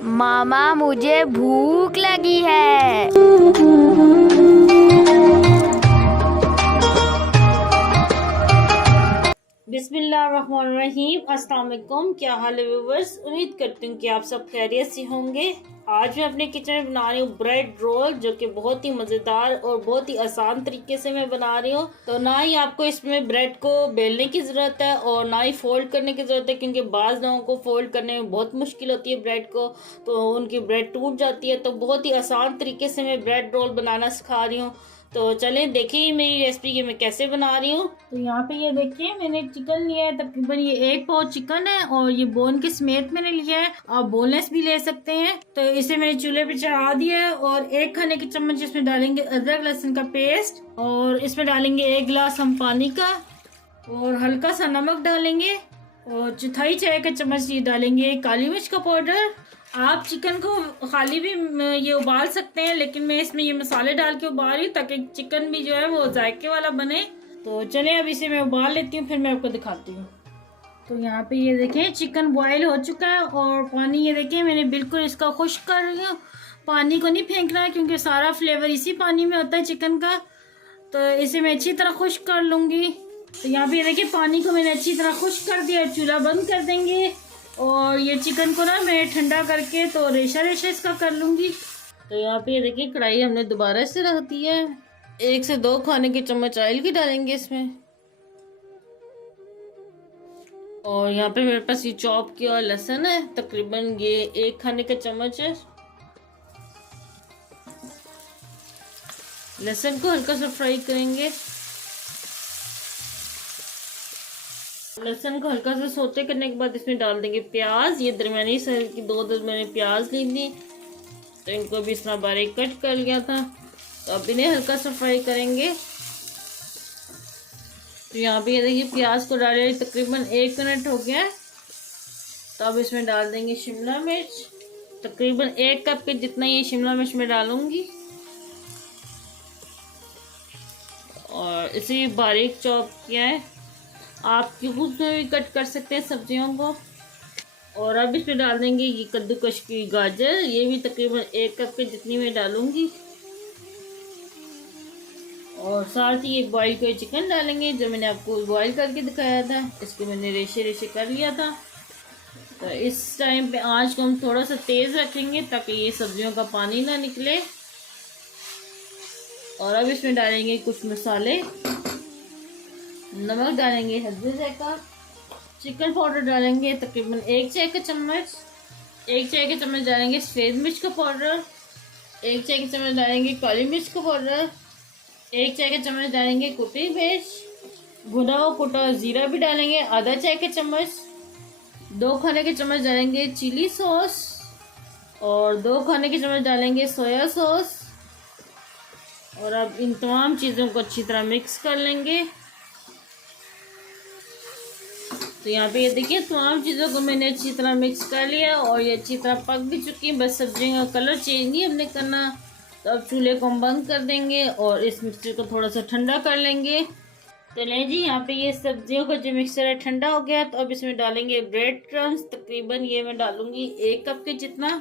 मामा मुझे भूख लगी है। बिस्मिल्लाहिर्रहमानिर्रहीम। अस्सलाम वालेकुम। क्या हाल है व्यूवर्स? उम्मीद करती हूँ कि आप सब खैरियत से होंगे। आज मैं अपने किचन में बना रही हूँ ब्रेड रोल, जो कि बहुत ही मज़ेदार और बहुत ही आसान तरीके से मैं बना रही हूँ। तो ना ही आपको इसमें ब्रेड को बेलने की ज़रूरत है और ना ही फोल्ड करने की ज़रूरत है, क्योंकि बाज़ लोगों को फोल्ड करने में बहुत मुश्किल होती है ब्रेड को, तो उनकी ब्रेड टूट जाती है। तो बहुत ही आसान तरीके से मैं ब्रेड रोल बनाना सिखा रही हूँ। तो चलें देखिए मेरी रेसिपी की मैं कैसे बना रही हूँ। तो यहाँ पे ये देखिए मैंने चिकन लिया है, तकरीबन ये 1 पाव चिकन है और ये बोन के समेत मैंने लिया है। आप बोनलेस भी ले सकते हैं। तो इसे मैंने चूल्हे पे चढ़ा दिया है और 1 खाने की चम्मच इसमें डालेंगे अदरक लहसुन का पेस्ट, और इसमें डालेंगे 1 गिलास हम पानी का, और हल्का सा नमक डालेंगे, और चौथाई चाय का चम्मच ये डालेंगे काली मिर्च का पाउडर। आप चिकन को खाली भी ये उबाल सकते हैं, लेकिन मैं इसमें ये मसाले डाल के उबाल रही हूँ ताकि चिकन भी जो है वो जायके वाला बने। तो चलिए अब इसे मैं उबाल लेती हूँ, फिर मैं आपको दिखाती हूँ। तो यहाँ पे ये देखें चिकन बॉयल हो चुका है और पानी ये देखें मैंने बिल्कुल इसका खुश्क कर रही हूँ। पानी को नहीं फेंकना है क्योंकि सारा फ्लेवर इसी पानी में होता है चिकन का। तो इसे मैं अच्छी तरह खुश्क कर लूँगी। तो यहाँ पे देखिए पानी को मैंने अच्छी तरह खुश्क कर दिया। चूल्हा बंद कर देंगे और ये चिकन को ना मैं ठंडा करके तो रेशा रेशा इसका कर लूँगी। तो यहाँ पे देखिए कढ़ाई हमने दोबारा से रख दी है। 1 से 2 खाने के चम्मच ऑयल की डालेंगे इसमें, और यहाँ पे मेरे पास ये चॉप किया हुआ लहसुन है, तकरीबन ये 1 खाने का चम्मच है। लहसुन को हल्का सा फ्राई करेंगे। लहसुन को हल्का सा सोते करने के बाद इसमें डाल देंगे प्याज। ये दरमियानी साइज की 2 मैंने प्याज ली थी, तो इनको भी इस तरह बारीक कट कर लिया था। तो अब इन्हें हल्का सा फ्राई करेंगे। तो यहाँ पे ये देखिए प्याज को डाले तकरीबन 1 मिनट हो गया है। तो अब इसमें डाल देंगे शिमला मिर्च, तकरीबन 1 कप के जितना ये शिमला मिर्च मैं डालूंगी, और इसे बारीक चॉप किया है। आप क्यूब्स में भी कट कर सकते हैं सब्जियों को। और अब इसमें डाल देंगे ये कद्दूकश की गाजर, ये भी तकरीबन 1 कप के जितनी मैं डालूंगी, और साथ ही ये बॉईल किए चिकन डालेंगे जो मैंने आपको बॉईल करके दिखाया था। इसको मैंने रेशे रेशे कर लिया था। तो इस टाइम पे आंच को हम थोड़ा सा तेज़ रखेंगे ताकि ये सब्जियों का पानी ना निकले। और अब इसमें डालेंगे कुछ मसाले। नमक डालेंगे हल्दी जायका, चिकन पाउडर डालेंगे तकरीबन 1 चाय का चम्मच, 1 चाय का चम्मच डालेंगे सफ़ेद मिर्च का पाउडर, 1 चाय का चम्मच डालेंगे काली मिर्च का पाउडर, 1 चाय का चम्मच डालेंगे कुटी मिर्च, भुना हुआ कुटा जीरा भी डालेंगे आधा चाय का चम्मच, 2 खाने के चम्मच डालेंगे चिली सॉस, और 2 खाने के चम्मच डालेंगे सोया सॉस। और अब इन तमाम चीज़ों को अच्छी तरह मिक्स कर लेंगे। तो यहाँ पे ये देखिए तमाम चीज़ों को मैंने अच्छी तरह मिक्स कर लिया और ये अच्छी तरह पक भी चुकी है। बस सब्जियों का कलर चेंज नहीं हमने करना। तो अब चूल्हे को हम बंद कर देंगे और इस मिक्सचर को थोड़ा सा ठंडा कर लेंगे। तो नहीं जी, यहाँ पे ये सब्जियों का जो मिक्सचर है ठंडा हो गया। तो अब इसमें डालेंगे ब्रेड क्रम्स, तकरीबन ये मैं डालूंगी 1 कप के जितना।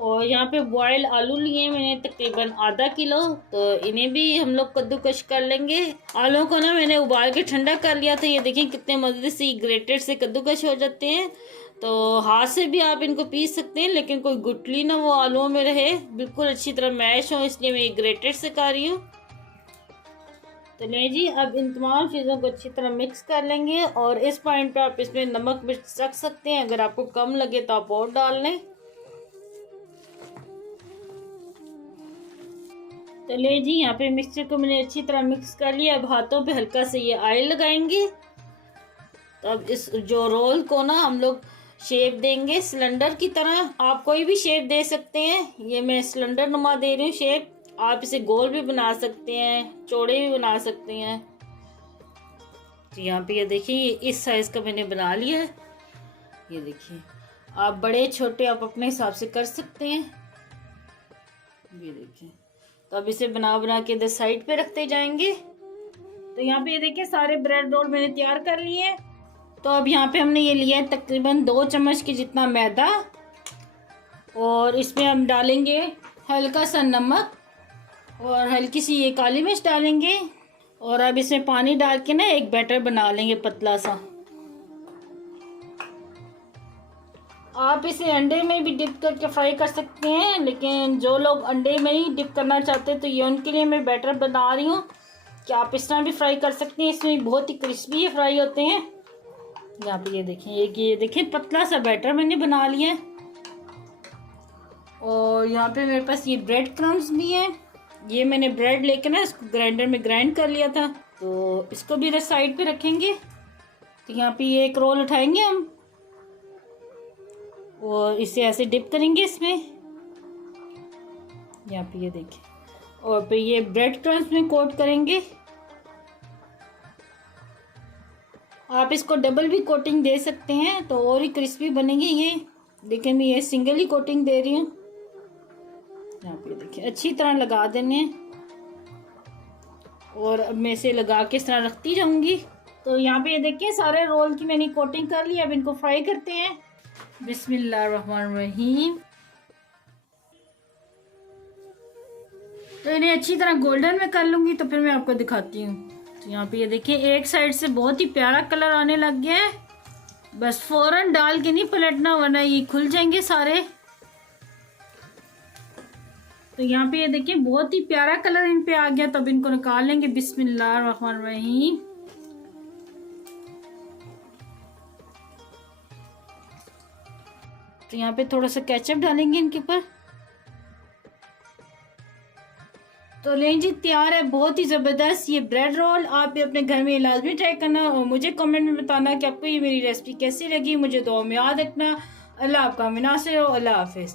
और यहाँ पे बॉयल आलू लिए मैंने तकरीबन आधा किलो, तो इन्हें भी हम लोग कद्दूकश कर लेंगे। आलू को ना मैंने उबाल के ठंडा कर लिया था। ये देखिए कितने मज़े से ग्रेटेड से कद्दूकश हो जाते हैं। तो हाथ से भी आप इनको पीस सकते हैं, लेकिन कोई गुठली ना वो आलूओं में रहे, बिल्कुल अच्छी तरह मैश हो, इसलिए मैं ये ग्रेटेड से कर रही हूँ। तो नहीं जी, अब इन तमाम चीज़ों को अच्छी तरह मिक्स कर लेंगे। और इस पॉइंट पे आप इसमें नमक मिर्च रख सकते हैं, अगर आपको कम लगे तो आप और डाल लें। तो ले जी, यहाँ पे मिक्सचर को मैंने अच्छी तरह मिक्स कर लिया। अब हाथों पे हल्का से ये ऑयल लगाएंगे। तो अब इस जो रोल को ना हम लोग शेप देंगे सिलेंडर की तरह। आप कोई भी शेप दे सकते हैं। ये मैं सिलेंडर नुमा दे रही हूँ शेप। आप इसे गोल भी बना सकते हैं, चौड़े भी बना सकते हैं। तो यहाँ पे ये देखिए इस साइज का मैंने बना लिया है। ये देखिए आप बड़े छोटे आप अपने हिसाब से कर सकते हैं। ये देखिए, तो अब इसे बना बना के इधर साइड पे रखते जाएंगे। तो यहाँ पे ये देखिए सारे ब्रेड रोल मैंने तैयार कर लिए हैं। तो अब यहाँ पे हमने ये लिया है तकरीबन 2 चम्मच के जितना मैदा, और इसमें हम डालेंगे हल्का सा नमक और हल्की सी ये काली मिर्च डालेंगे, और अब इसमें पानी डाल के ना एक बैटर बना लेंगे पतला सा। आप इसे अंडे में भी डिप करके फ्राई कर सकते हैं, लेकिन जो लोग अंडे में ही डिप करना चाहते हैं तो ये उनके लिए मैं बैटर बना रही हूँ कि आप इस तरह भी फ्राई कर सकते हैं। इसमें बहुत ही क्रिस्पी फ्राई होते हैं। यहाँ पे ये देखें, ये देखें पतला सा बैटर मैंने बना लिया है। और यहाँ पे मेरे पास ये ब्रेड क्रम्स भी हैं। ये मैंने ब्रेड लेके ना इसको ग्राइंडर में ग्राइंड कर लिया था, तो इसको भी साइड पे रखेंगे। तो यहाँ पे ये एक रोल उठाएंगे हम और इसे ऐसे डिप करेंगे इसमें। यहाँ पे ये देखिए, और फिर ये ब्रेड क्रम्स में कोट करेंगे। आप इसको डबल भी कोटिंग दे सकते हैं तो और ही क्रिस्पी बनेंगे ये, लेकिन मैं ये सिंगल ही कोटिंग दे रही हूँ। यहाँ पे देखिए अच्छी तरह लगा देने हैं, और अब मैं इसे लगा के इस तरह रखती जाऊंगी। तो यहाँ पे ये देखिए सारे रोल की मैंने कोटिंग कर ली। अब इनको फ्राई करते हैं। बिस्मिल्लाहिर्रहमानिर्रहीम। तो इन्हें अच्छी तरह गोल्डन में कर लूंगी, तो फिर मैं आपको दिखाती हूँ। तो यहाँ पे ये देखिए एक साइड से बहुत ही प्यारा कलर आने लग गया है। बस फौरन डाल के नहीं पलटना, वरना ये खुल जाएंगे सारे। तो यहाँ पे ये देखिए बहुत ही प्यारा कलर इन पे आ गया। तो अब इनको निकाल लेंगे। बिस्मिल्लाहिर्रहमानिर्रहीम। तो यहाँ पे थोड़ा सा केचप डालेंगे इनके ऊपर। तो लें जी, तैयार है बहुत ही ज़बरदस्त ये ब्रेड रोल। आप भी अपने घर में लाजमी ट्राई करना और मुझे कमेंट में बताना कि आपको ये मेरी रेसिपी कैसी लगी। मुझे दुआ में याद रखना। अल्लाह आपका मुनासिर हो। अल्लाह हाफिज़।